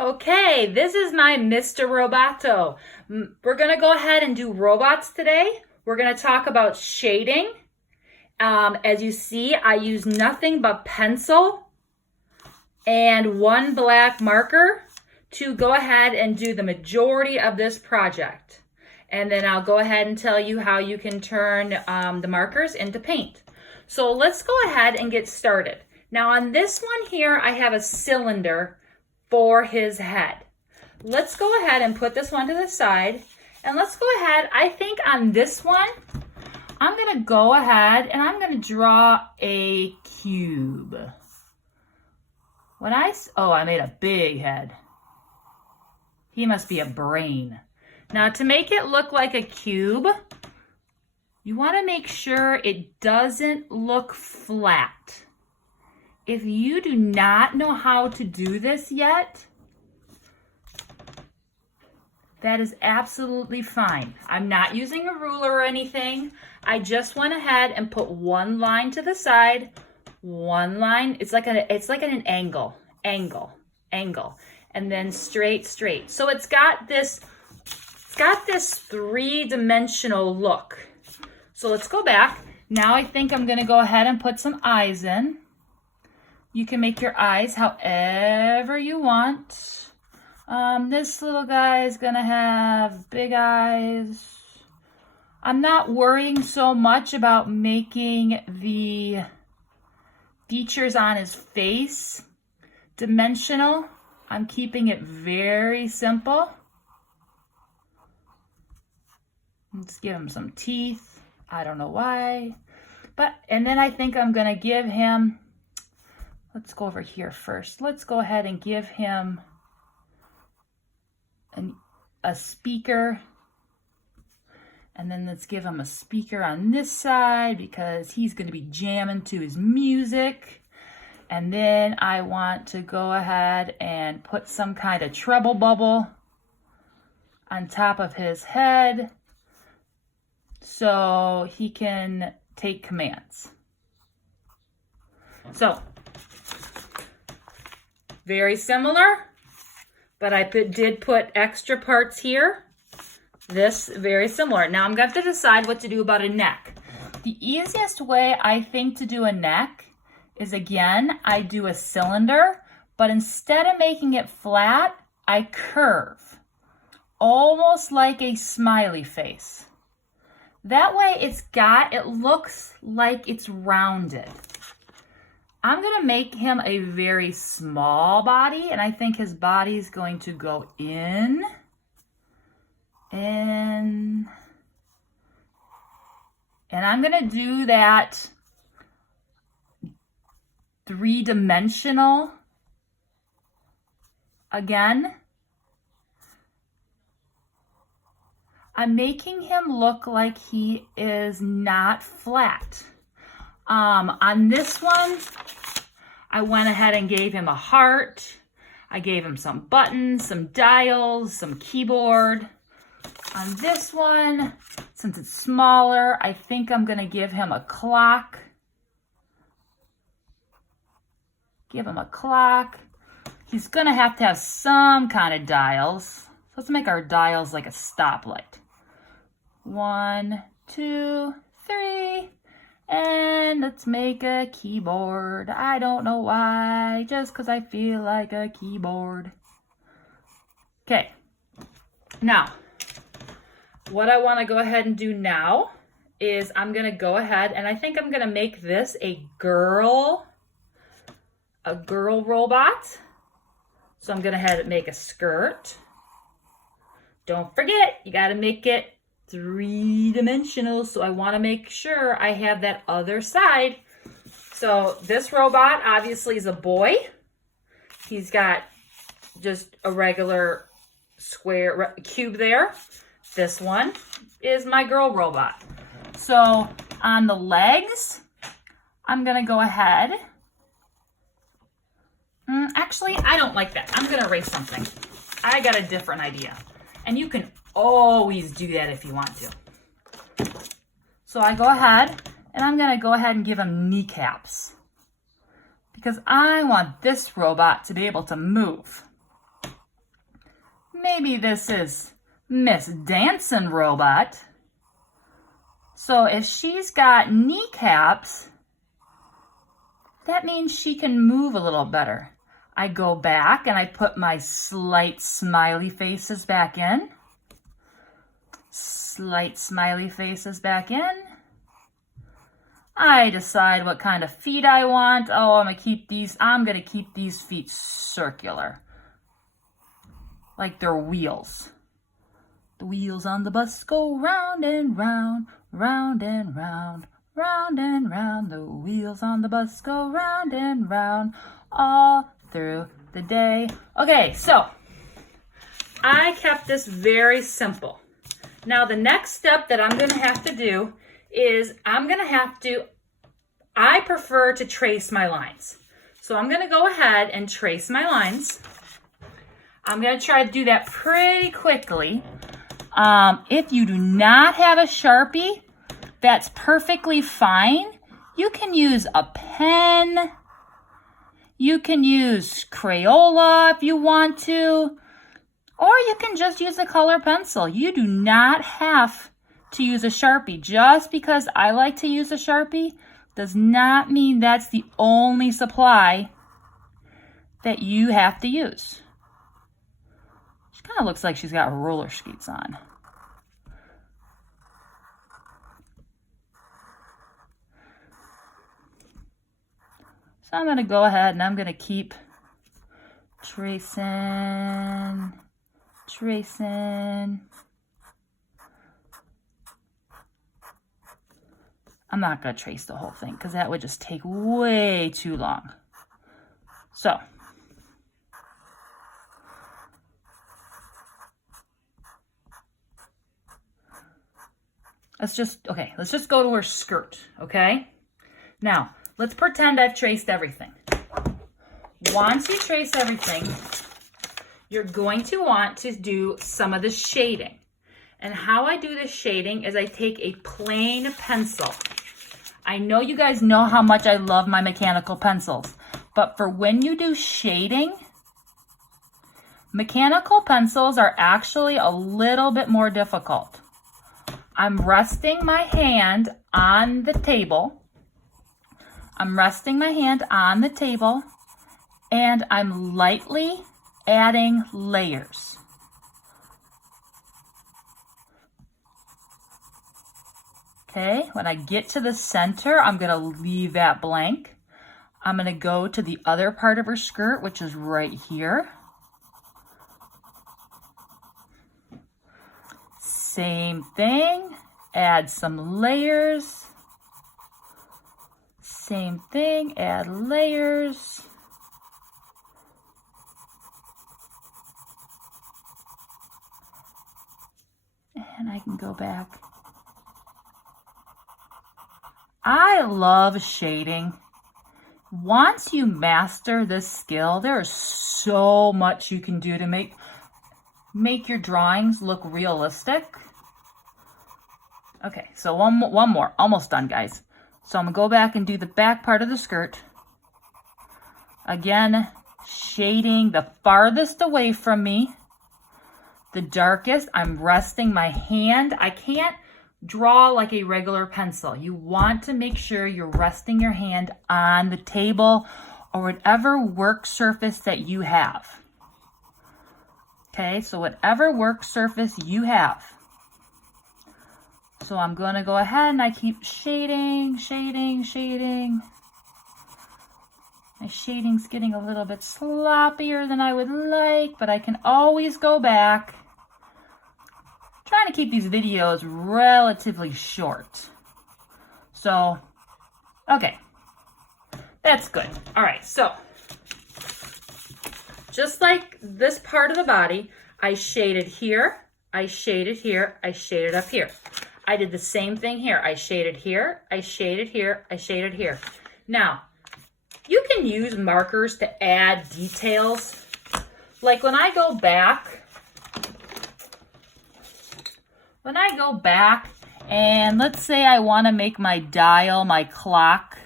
Okay, this is my Mr. Roboto. We're going to go ahead and do robots today. We're going to talk about shading. As you see, I use nothing but pencil and one black marker to go ahead and do the majority of this project. And then I'll go ahead and tell you how you can turn the markers into paint. So let's go ahead and get started. Now on this one here, I have a cylinder for his head. Let's go ahead and put this one to the side. And let's go ahead, I think on this one, I'm gonna go ahead and I'm gonna draw a cube. I made a big head. He must be a brain. Now to make it look like a cube, you wanna make sure it doesn't look flat. If you do not know how to do this yet, that is absolutely fine. I'm not using a ruler or anything. I just went ahead and put one line to the side, one line. It's like an angle, and then straight. So it's got this three-dimensional look. So let's go back. Now I think I'm gonna go ahead and put some eyes in. You can make your eyes however you want. This little guy is gonna have big eyes. I'm not worrying so much about making the features on his face dimensional. I'm keeping it very simple. Let's give him some teeth. I don't know why. And then I think I'm gonna give him, let's go over here first. Let's go ahead and give him a speaker. And then let's give him a speaker on this side because he's going to be jamming to his music. And then I want to go ahead and put some kind of treble bubble on top of his head so he can take commands. So, very similar, but I did put extra parts here. This, very similar. Now I'm going to have to decide what to do about a neck. The easiest way I think to do a neck is, again, I do a cylinder, but instead of making it flat, I curve, almost like a smiley face. That way it looks like it's rounded. I'm gonna make him a very small body, and I think his body is going to go in, and I'm gonna do that three-dimensional again. I'm making him look like he is not flat. On this one, I went ahead and gave him a heart. I gave him some buttons, some dials, some keyboard. On this one, since it's smaller, I think I'm gonna give him a clock. Give him a clock. He's gonna have to have some kind of dials. So let's make our dials like a stoplight. 1, 2, 3. And let's make a keyboard. I don't know why, just because I feel like a keyboard. Okay, now, what I want to go ahead and do now is I'm going to go ahead and I think I'm going to make this a girl robot. So I'm going to have it make a skirt. Don't forget, you got to make it three-dimensional, so I want to make sure I have that other side. So this robot obviously is a boy. He's got just a regular square cube there. This one is my girl robot. So on the legs, I'm gonna go ahead. Actually, I don't like that. I'm gonna erase something. I got a different idea. And you can always do that if you want to. So I go ahead and I'm gonna go ahead and give him kneecaps because I want this robot to be able to move. maybe this is Miss Dancing Robot. So if she's got kneecaps, that means she can move a little better. I go back and I put my slight smiley faces back in. Slight smiley faces back in. I decide what kind of feet I want. Oh, I'm gonna keep these feet circular. Like they're wheels. The wheels on the bus go round and round, round and round, round and round. The wheels on the bus go round and round all through the day. Okay, so I kept this very simple. Now the next step that I'm going to have to do is I prefer to trace my lines. So I'm going to go ahead and trace my lines. I'm going to try to do that pretty quickly. If you do not have a Sharpie, that's perfectly fine. You can use a pen. You can use Crayola if you want to. Or you can just use a color pencil. You do not have to use a Sharpie. Just because I like to use a Sharpie does not mean that's the only supply that you have to use. She kind of looks like she's got roller skates on. So I'm going to go ahead and I'm going to keep tracing. I'm not going to trace the whole thing because that would just take way too long. So let's just go to her skirt, okay? Now, let's pretend I've traced everything. Once you trace everything, you're going to want to do some of the shading. And how I do this shading is I take a plain pencil. I know you guys know how much I love my mechanical pencils, but for when you do shading, mechanical pencils are actually a little bit more difficult. I'm resting my hand on the table. And I'm lightly adding layers. Okay, when I get to the center, I'm going to leave that blank. I'm going to go to the other part of her skirt, which is right here. Same thing, add some layers. Same thing, add layers. And I can go back. I love shading. Once you master this skill, there is so much you can do to make your drawings look realistic. Okay, so one more, almost done, guys. So I'm gonna go back and do the back part of the skirt. Again, shading the farthest away from me, the darkest. I'm resting my hand. I can't draw like a regular pencil. You want to make sure you're resting your hand on the table or whatever work surface that you have. Okay, so whatever work surface you have. So I'm going to go ahead and I keep shading. My shading's getting a little bit sloppier than I would like, but I can always go back. I'm trying to keep these videos relatively short. So, okay. That's good. All right, so just like this part of the body, I shaded here, I shaded here, I shaded up here. I did the same thing here. I shaded here, I shaded here, I shaded here. Now, you can use markers to add details. Like when I go back and let's say I want to make my dial, my clock,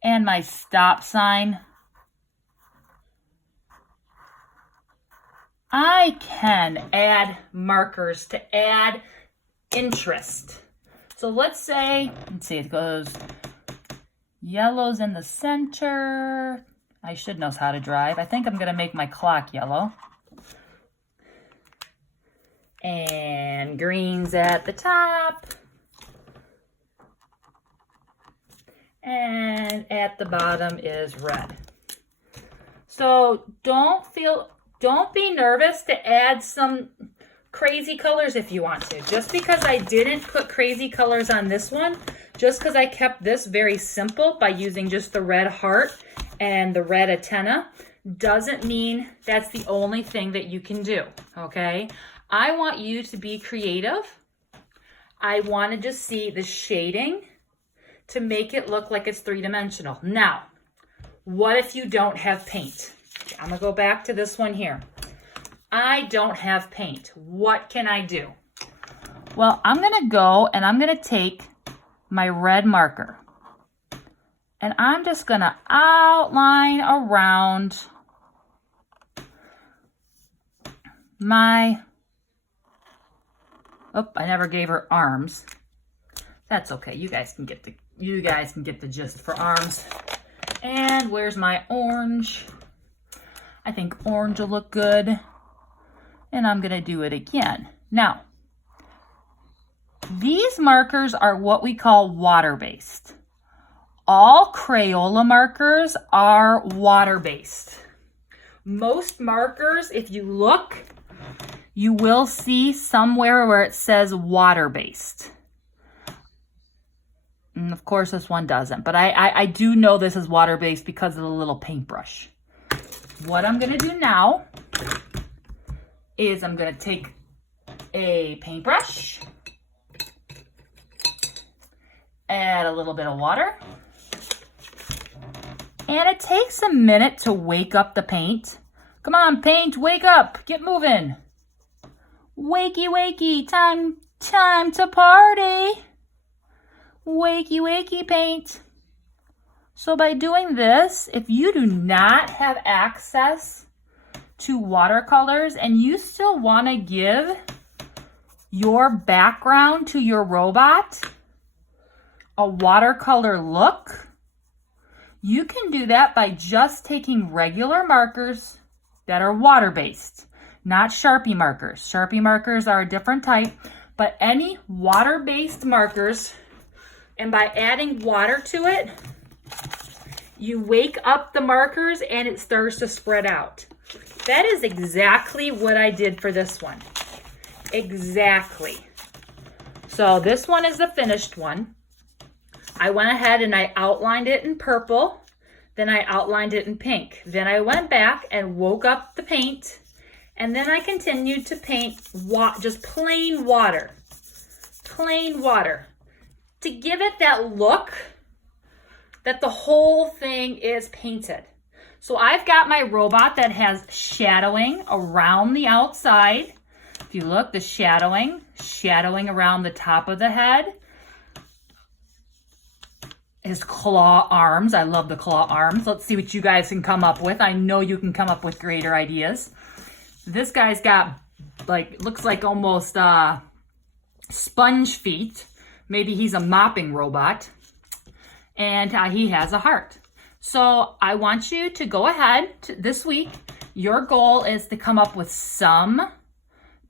and my stop sign I can add markers to add interest. So let's see, it goes yellow's in the center. I should know how to drive. I think I'm gonna make my clock yellow. And green's at the top. And at the bottom is red. So don't be nervous to add some crazy colors if you want to. Just because I didn't put crazy colors on this one, just because I kept this very simple by using just the red heart and the red antenna, doesn't mean that's the only thing that you can do, okay? I want you to be creative. I want to just see the shading to make it look like it's three-dimensional. Now, what if you don't have paint? I'm gonna go back to this one here. I don't have paint. What can I do? Well, I'm gonna go and I'm gonna take my red marker and I'm just gonna outline around my, oh, I never gave her arms. That's okay. You guys can get the gist for arms. And where's my orange? I think orange will look good. And I'm gonna do it again. Now, these markers are what we call water-based. All Crayola markers are water-based. Most markers, if you look, you will see somewhere where it says water-based. And of course this one doesn't, but I do know this is water-based because of the little paintbrush. What I'm gonna do now is I'm gonna take a paintbrush, add a little bit of water, and it takes a minute to wake up the paint. Come on, paint, wake up, get moving. Wakey, wakey, time to party. Wakey, wakey, paint. So by doing this, if you do not have access to watercolors and you still want to give your background to your robot a watercolor look, you can do that by just taking regular markers that are water-based, not Sharpie markers. Sharpie markers are a different type, but any water-based markers, and by adding water to it, you wake up the markers and it starts to spread out. That is exactly what I did for this one. Exactly. So this one is the finished one. I went ahead and I outlined it in purple. Then I outlined it in pink. Then I went back and woke up the paint. And then I continued to paint just plain water. Plain water. To give it that look that the whole thing is painted. So I've got my robot that has shadowing around the outside. If you look, the shadowing around the top of the head. His claw arms. I love the claw arms. Let's see what you guys can come up with. I know you can come up with greater ideas. This guy's got, like, looks like almost sponge feet. Maybe he's a mopping robot. And he has a heart. So I want you to go ahead this week. Your goal is to come up with some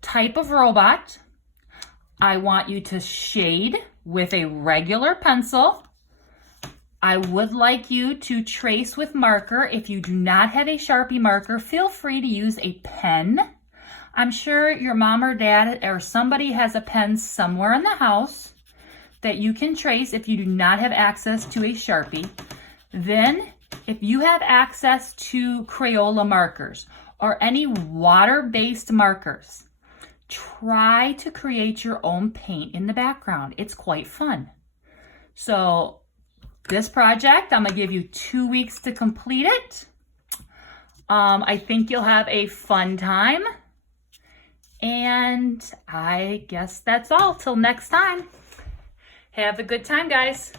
type of robot. I want you to shade with a regular pencil. I would like you to trace with marker. If you do not have a Sharpie marker, feel free to use a pen. I'm sure your mom or dad or somebody has a pen somewhere in the house that you can trace if you do not have access to a Sharpie. Then, if you have access to Crayola markers or any water-based markers, try to create your own paint in the background. It's quite fun. So, this project, I'm gonna give you 2 weeks to complete it. I think you'll have a fun time. And I guess that's all. Till next time. Have a good time, guys.